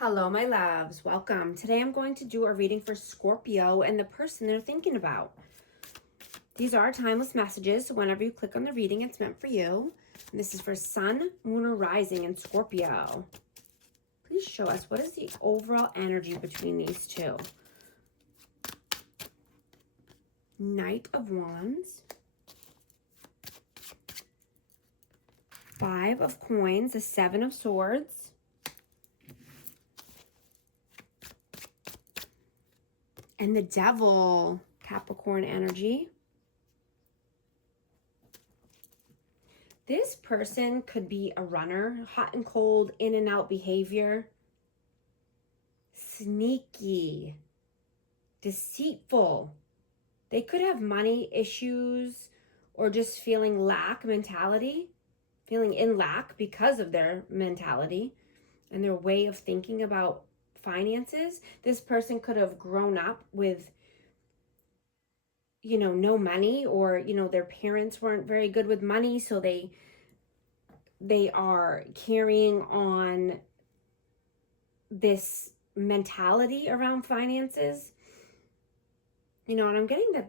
Hello, my loves. Welcome. Today I'm going to do a reading for Scorpio and the person they're thinking about. These are timeless messages, so whenever you click on the reading, it's meant for you. And this is for Sun, Moon, or Rising in Scorpio. Please show us, what is the overall energy between these two? Knight of Wands. Five of Coins, the Seven of Swords. And the Devil, Capricorn energy. This person could be a runner, hot and cold, in and out behavior, sneaky, deceitful. They could have money issues or just feeling lack mentality, feeling in lack because of their mentality and their way of thinking about finances. This person could have grown up with, no money, or, their parents weren't very good with money, so they are carrying on this mentality around finances. And I'm getting that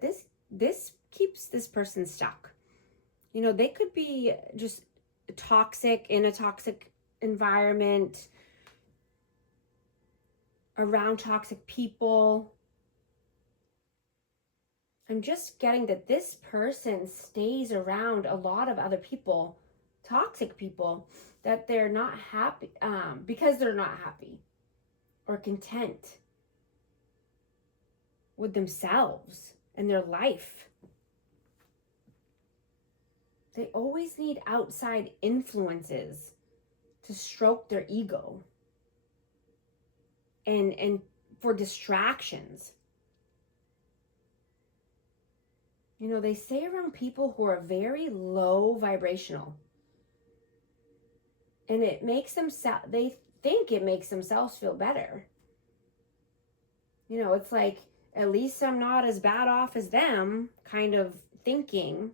this keeps this person stuck. They could be just toxic, in a toxic environment, around toxic people. I'm just getting that this person stays around a lot of other people, toxic people, that they're not happy, because they're not happy or content with themselves and their life. They always need outside influences to stroke their ego and for distractions. They stay around people who are very low vibrational. And it makes them, they think it makes themselves feel better. It's like, at least I'm not as bad off as them kind of thinking.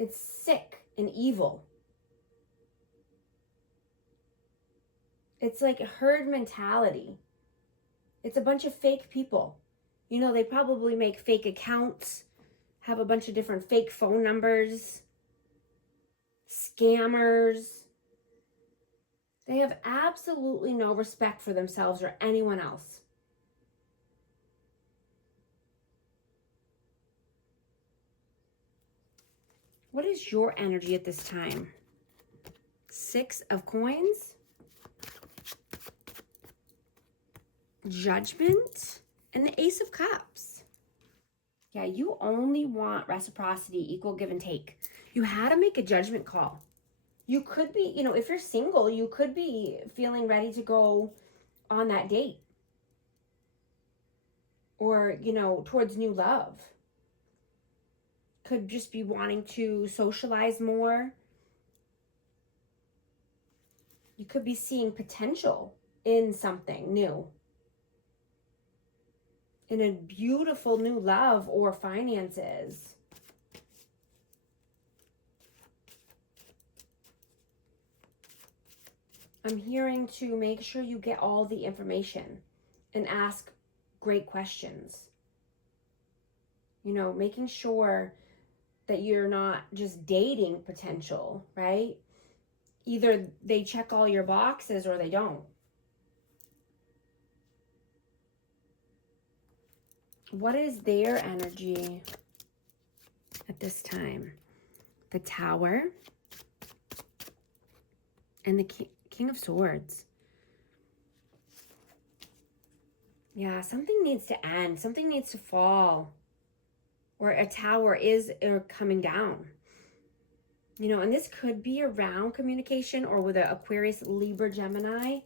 It's sick and evil. It's like a herd mentality. It's a bunch of fake people. They probably make fake accounts, have a bunch of different fake phone numbers, scammers. They have absolutely no respect for themselves or anyone else. What is your energy at this time? Six of Coins, Judgment, and the Ace of Cups. Yeah, you only want reciprocity, equal give and take. You had to make a judgment call. You could be, if you're single, you could be feeling ready to go on that date. Or, towards new love. Could just be wanting to socialize more. You could be seeing potential in something new. In a beautiful new love or finances. I'm hearing to make sure you get all the information and ask great questions. Making sure that you're not just dating potential, right? Either they check all your boxes or they don't. What is their energy at this time? The Tower and the King of Swords. Yeah, something needs to end. Something needs to fall. Or a tower is coming down. And this could be around communication or with an Aquarius, Libra, Gemini.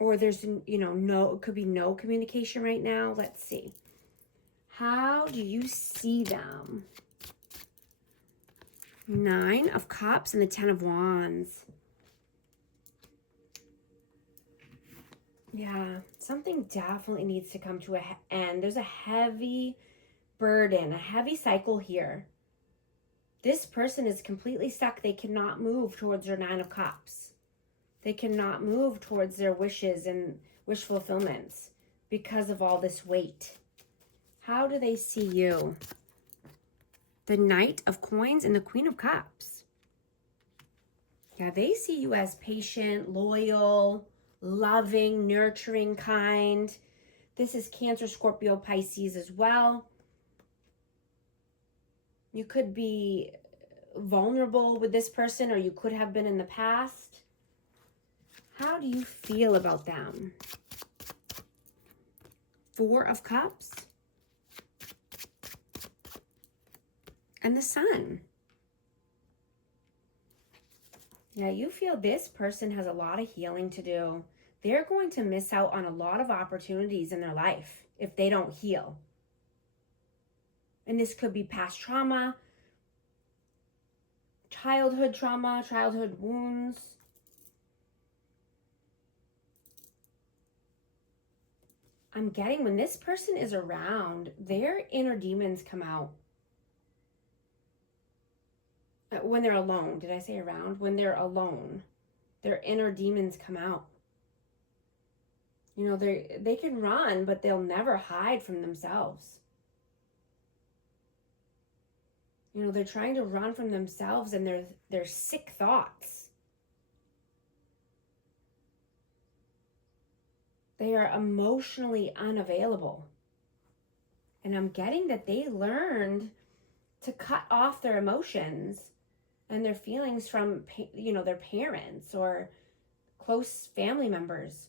Or there's, it could be no communication right now. Let's see. How do you see them? Nine of Cups and the Ten of Wands. Yeah, something definitely needs to come to an end. There's a heavy burden, a heavy cycle here. This person is completely stuck. They cannot move towards their 9 of Cups. They cannot move towards their wishes and wish fulfillments because of all this weight. How do they see you? The Knight of Coins and the Queen of Cups. Yeah, they see you as patient, loyal, loving, nurturing, kind. This is Cancer, Scorpio, Pisces as well. You could be vulnerable with this person, or you could have been in the past. How do you feel about them? 4 of Cups. And the Sun. Yeah, you feel this person has a lot of healing to do. They're going to miss out on a lot of opportunities in their life if they don't heal. And this could be past trauma, childhood wounds. I'm getting when this person is around, their inner demons come out. When they're alone, did I say around? When they're alone, their inner demons come out. You know, they can run, but they'll never hide from themselves. You know, they're trying to run from themselves and their sick thoughts. They are emotionally unavailable. And I'm getting that they learned to cut off their emotions and their feelings from, you know, their parents or close family members.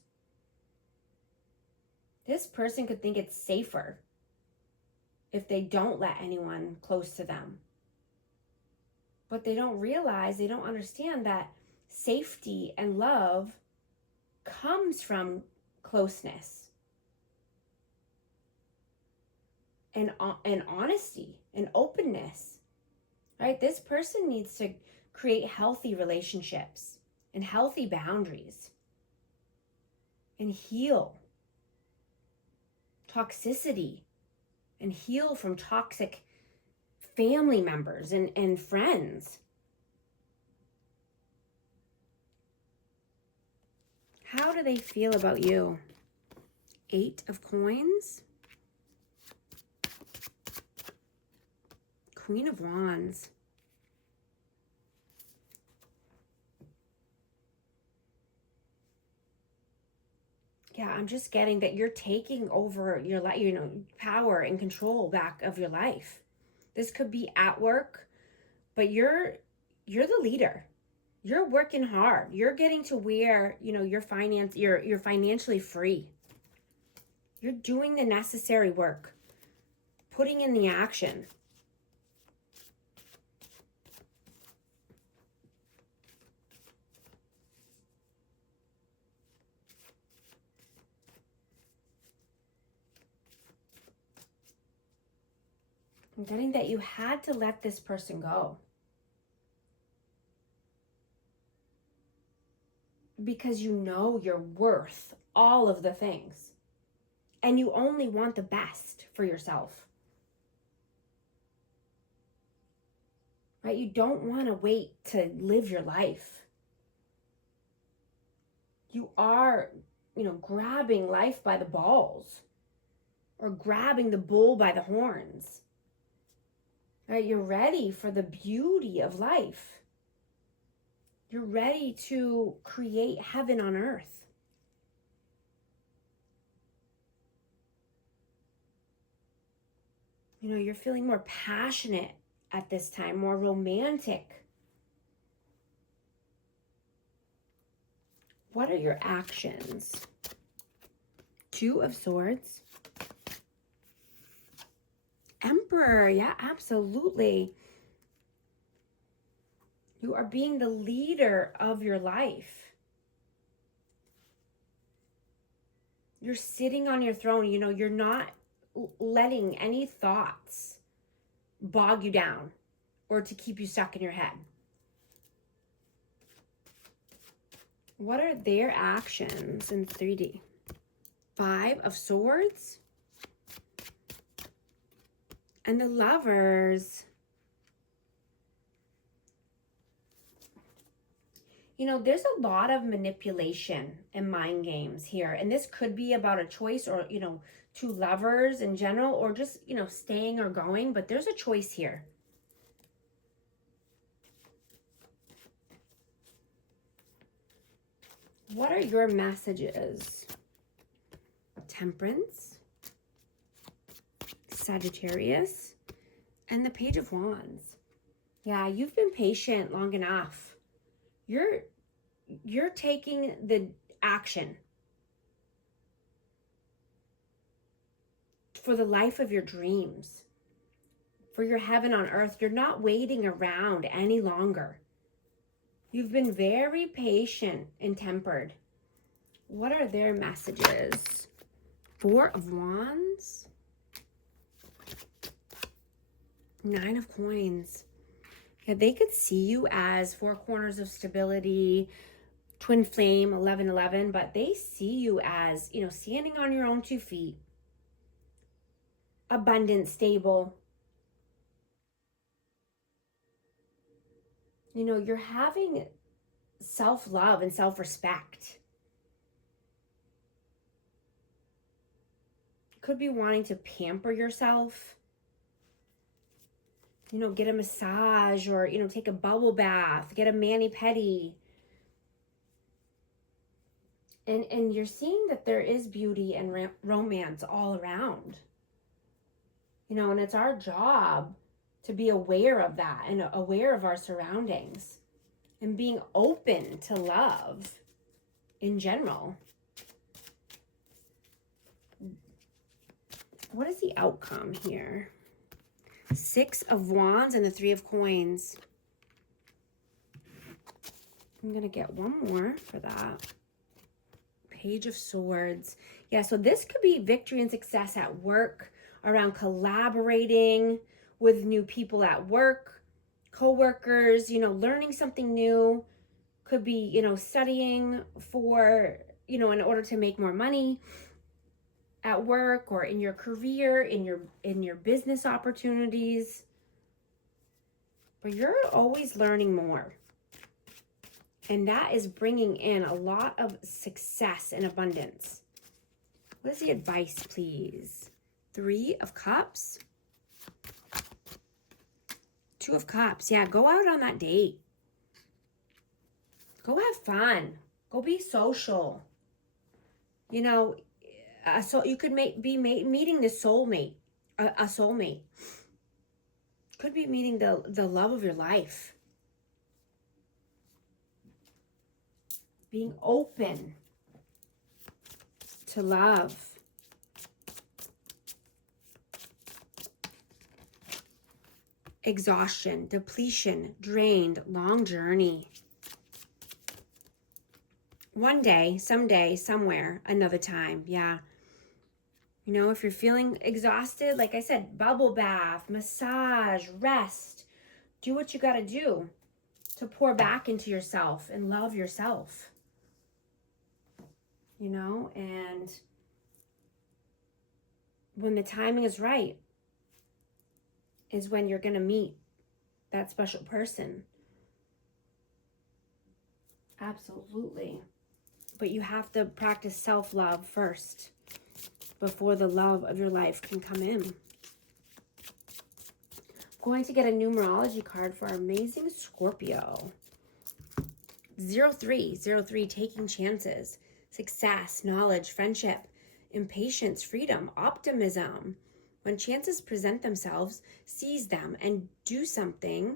This person could think it's safer if they don't let anyone close to them. But they don't realize, they don't understand that safety and love comes from closeness and honesty and openness, right? This person needs to create healthy relationships and healthy boundaries and heal toxicity and heal from toxic family members and friends. How do they feel about you? 8 of Coins. Queen of Wands. Yeah, I'm just getting that you're taking over your life, you know, power and control back of your life. This could be at work, but you're the leader. You're working hard. You're getting to where, you know, you're financially free. You're doing the necessary work, putting in the action. I'm getting that you had to let this person go. Because you know you're worth all of the things. And you only want the best for yourself. Right? You don't want to wait to live your life. You are, you know, grabbing life by the balls. Or grabbing the bull by the horns. Right? You're ready for the beauty of life. You're ready to create heaven on earth. You know, you're feeling more passionate at this time, more romantic. What are your actions? 2 of Swords. Emperor, yeah, absolutely. You are being the leader of your life. You're sitting on your throne. You know, you're not letting any thoughts bog you down or to keep you stuck in your head. What are their actions in 3D? 5 of Swords. And the Lovers. You know, there's a lot of manipulation and mind games here. And this could be about a choice or, you know, two lovers in general, or just, you know, staying or going. But there's a choice here. What are your messages? Temperance, Sagittarius, and the Page of Wands. Yeah, you've been patient long enough. You're taking the action for the life of your dreams, for your heaven on earth. You're not waiting around any longer. You've been very patient and tempered. What are their messages? Four of Wands, Nine of Coins. Yeah, they could see you as four corners of stability, twin flame, 1111, but they see you as, you know, standing on your own 2 feet, abundant, stable. You know, you're having self-love and self-respect. You could be wanting to pamper yourself. You know, get a massage or, you know, take a bubble bath, get a mani-pedi. And you're seeing that there is beauty and romance all around. You know, and it's our job to be aware of that and aware of our surroundings and being open to love in general. What is the outcome here? Six of Wands and the Three of Coins. I'm going to get one more for that. Page of Swords. Yeah, so this could be victory and success at work, around collaborating with new people at work, co-workers, you know, learning something new. Could be, you know, studying for, you know, in order to make more money at work or in your career, in your business opportunities. But you're always learning more. And that is bringing in a lot of success and abundance. What is the advice, please? Three of Cups. Two of Cups. Yeah, go out on that date. Go have fun. Go be social. You know, so you could be meeting the soulmate, a soulmate. Could be meeting the love of your life. Being open to love. Exhaustion, depletion, drained, long journey. One day, someday, somewhere, another time. Yeah. You know, if you're feeling exhausted, like I said, bubble bath, massage, rest. Do what you got to do to pour back into yourself and love yourself. You know, and when the timing is right is when you're going to meet that special person. Absolutely. But you have to practice self-love first before the love of your life can come in. I'm going to get a numerology card for our amazing Scorpio. 03, taking chances, success, knowledge, friendship, impatience, freedom, optimism. When chances present themselves, seize them and do something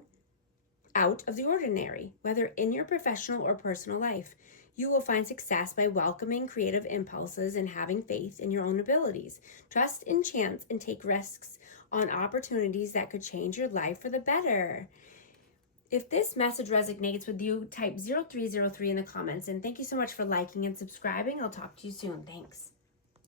out of the ordinary, whether in your professional or personal life. You will find success by welcoming creative impulses and having faith in your own abilities. Trust in chance and take risks on opportunities that could change your life for the better. If this message resonates with you, type 0303 in the comments. And thank you so much for liking and subscribing. I'll talk to you soon. Thanks.